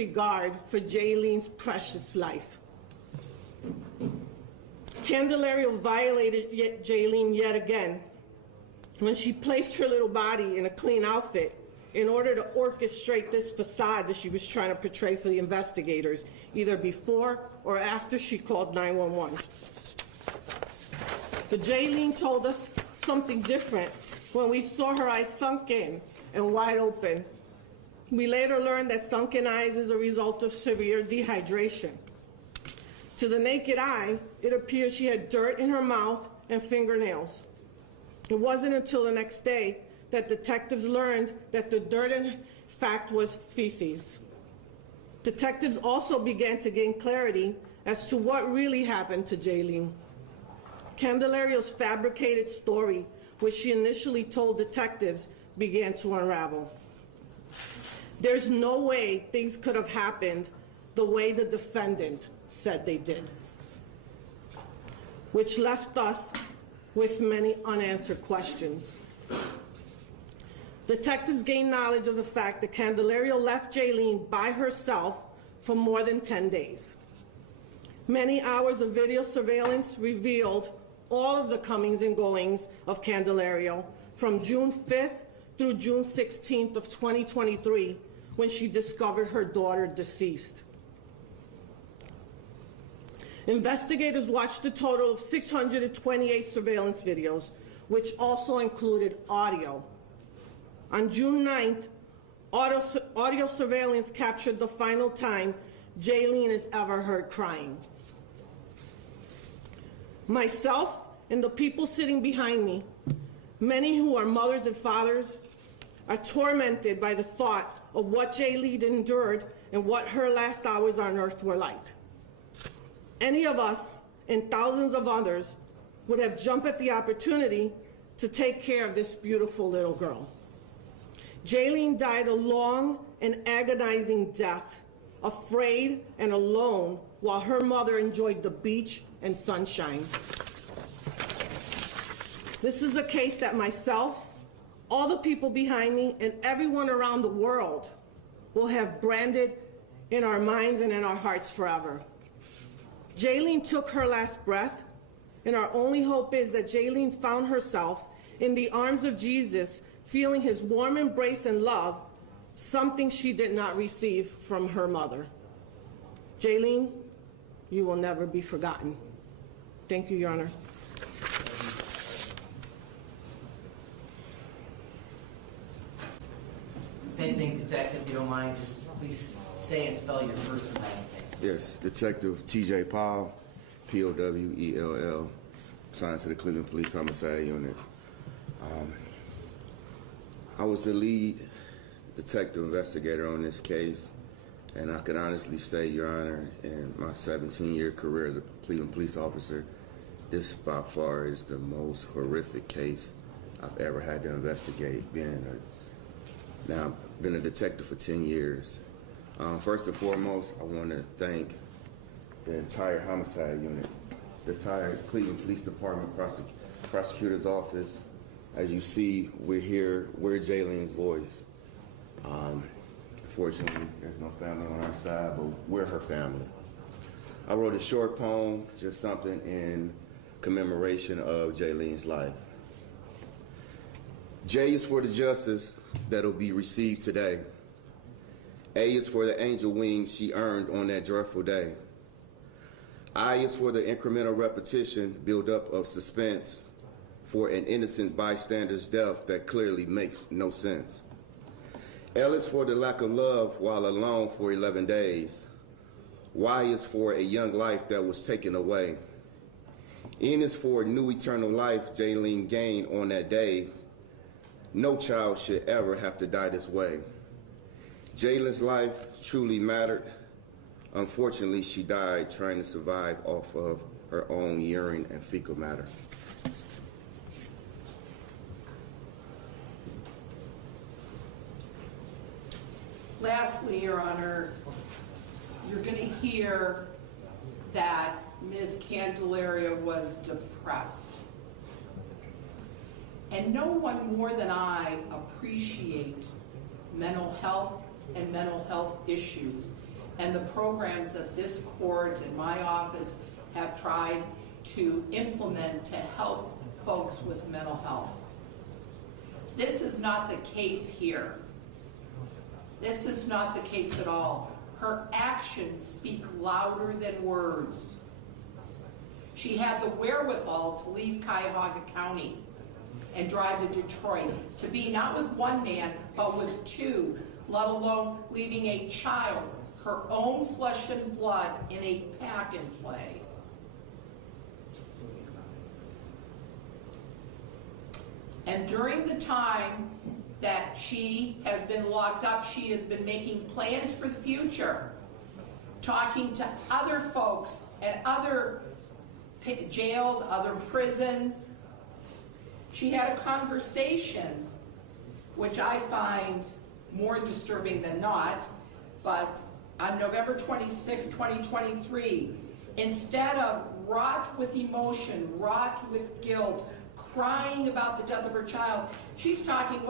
disregard for Jaylene's precious life. Candelario violated Jaylene yet again when she placed her little body in a clean outfit in order to orchestrate this facade that she was trying to portray for the investigators, either before or after she called 911. But Jaylene told us something different when we saw her eyes sunk in and wide open. We later learned that sunken eyes is a result of severe dehydration. To the naked eye, it appeared she had dirt in her mouth and fingernails. It wasn't until the next day that detectives learned that the dirt in fact was feces. Detectives also began to gain clarity as to what really happened to Jaylene. Candelario's fabricated story, which she initially told detectives, began to unravel. There's no way things could have happened the way the defendant said they did, which left us with many unanswered questions. Detectives gained knowledge of the fact that Candelario left Jaylene by herself for more than 10 days. Many hours of video surveillance revealed all of the comings and goings of Candelario from June 5th through June 16th of 2023, when she discovered her daughter deceased. Investigators watched a total of 628 surveillance videos, which also included audio. On June 9th, audio surveillance captured the final time Jaylene is ever heard crying. Myself and the people sitting behind me, many who are mothers and fathers, are tormented by the thought of what Jaylene endured and what her last hours on earth were like. Any of us and thousands of others would have jumped at the opportunity to take care of this beautiful little girl. Jaylene died a long and agonizing death, afraid and alone, while her mother enjoyed the beach and sunshine. This is a case that myself, all the people behind me, and everyone around the world will have branded in our minds and in our hearts forever. Jaylene took her last breath, and our only hope is that Jaylene found herself in the arms of Jesus, feeling his warm embrace and love, something she did not receive from her mother. Jaylene, you will never be forgotten. Thank you, Your Honor. Same thing, Detective, if you don't mind, just please say and spell your first and last name. Yes, Detective T.J. Powell, P-O-W-E-L-L, assigned to the Cleveland Police Homicide Unit. I was the lead detective investigator on this case, and I can honestly say, Your Honor, in my 17-year career as a Cleveland police officer, this by far is the most horrific case I've ever had to investigate. Now, I've been a detective for 10 years. First and foremost, I want to thank the entire homicide unit, the entire Cleveland Police Department, prosecutor's office. As you see, we're here, we're Jaylene's voice. Fortunately, there's no family on our side, but we're her family. I wrote a short poem, just something in commemoration of Jaylene's life. J is for the justice that'll be received today. A is for the angel wings she earned on that joyful day. I is for the incremental repetition, build-up of suspense for an innocent bystander's death that clearly makes no sense. L is for the lack of love while alone for 11 days. Y is for a young life that was taken away. N is for new eternal life Jaylene gained on that day. No child should ever have to die this way. Jaylene's life truly mattered. Unfortunately, she died trying to survive off of her own urine and fecal matter. Lastly, Your Honor, you're going to hear that Ms. Candelario was depressed. And no one more than I appreciate mental health and mental health issues and the programs that this court and my office have tried to implement to help folks with mental health. This is not the case here. This is not the case at all. Her actions speak louder than words. She had the wherewithal to leave Cuyahoga County and drive to Detroit, to be not with one man, but with two, let alone leaving a child, her own flesh and blood, in a pack and play. And during the time that she has been locked up, she has been making plans for the future, talking to other folks at other jails, other prisons. She had a conversation, which I find more disturbing than not, but on November 26, 2023, instead of wrought with emotion, wrought with guilt, crying about the death of her child, she's talking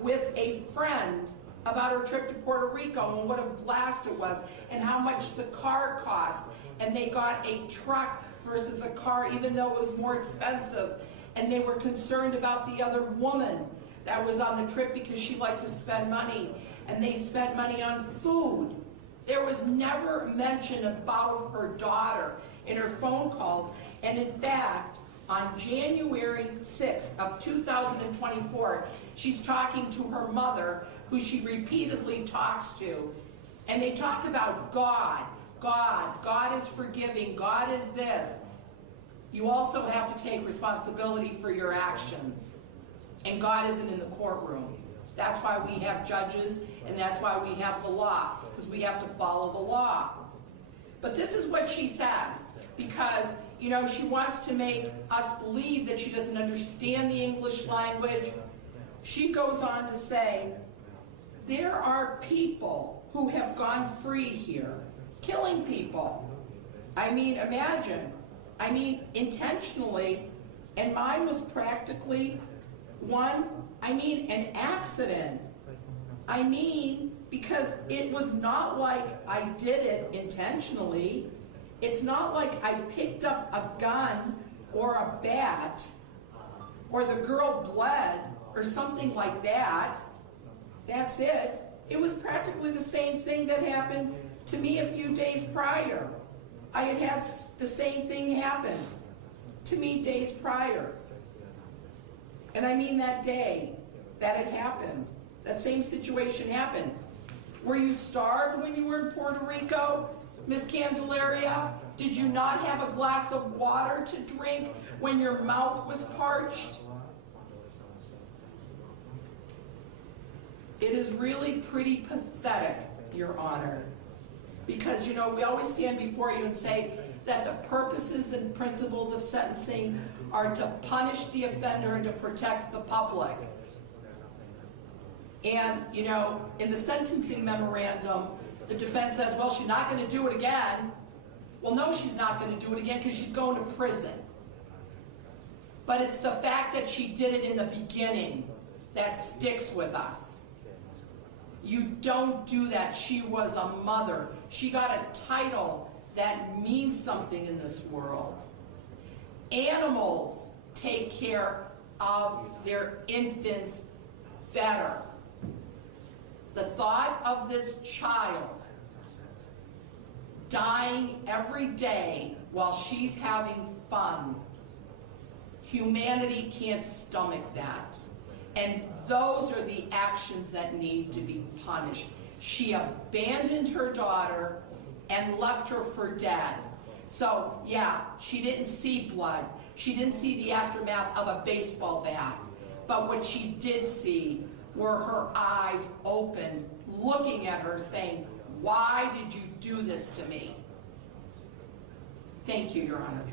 with a friend about her trip to Puerto Rico and what a blast it was and how much the car cost, and they got a truck versus a car even though it was more expensive, and they were concerned about the other woman that was on the trip because she liked to spend money, and they spent money on food. There was never mention about her daughter in her phone calls, and in fact, on January 6th of 2024, she's talking to her mother, who she repeatedly talks to, and they talked about God is forgiving, God is this. You also have to take responsibility for your actions, and God isn't in the courtroom. That's why we have judges, and that's why we have the law, because we have to follow the law. But this is what she says, because she wants to make us believe that she doesn't understand the English language. She goes on to say, there are people who have gone free here, killing people. I mean, imagine. I mean, intentionally, and mine was practically an accident. Because it was not like I did it intentionally. It's not like I picked up a gun or a bat or the girl bled or something like that. That's it. It was practically the same thing that happened to me a few days prior. I had the same thing happen to me days prior. And I mean that day that it happened. That same situation happened. Were you starved when you were in Puerto Rico, Miss Candelaria? Did you not have a glass of water to drink when your mouth was parched? It is really pretty pathetic, Your Honor, because, we always stand before you and say that the purposes and principles of sentencing are to punish the offender and to protect the public. And, in the sentencing memorandum, the defense says, well, she's not going to do it again. Well, no, she's not going to do it again because she's going to prison. But it's the fact that she did it in the beginning that sticks with us. You don't do that. She was a mother. She got a title that means something in this world. Animals take care of their infants better. The thought of this child dying every day while she's having fun, humanity can't stomach that. And those are the actions that need to be punished. She abandoned her daughter and left her for dead. So, yeah, she didn't see blood. She didn't see the aftermath of a baseball bat. But what she did see were her eyes open, looking at her, saying, why did you do this to me? Thank you, Your Honor.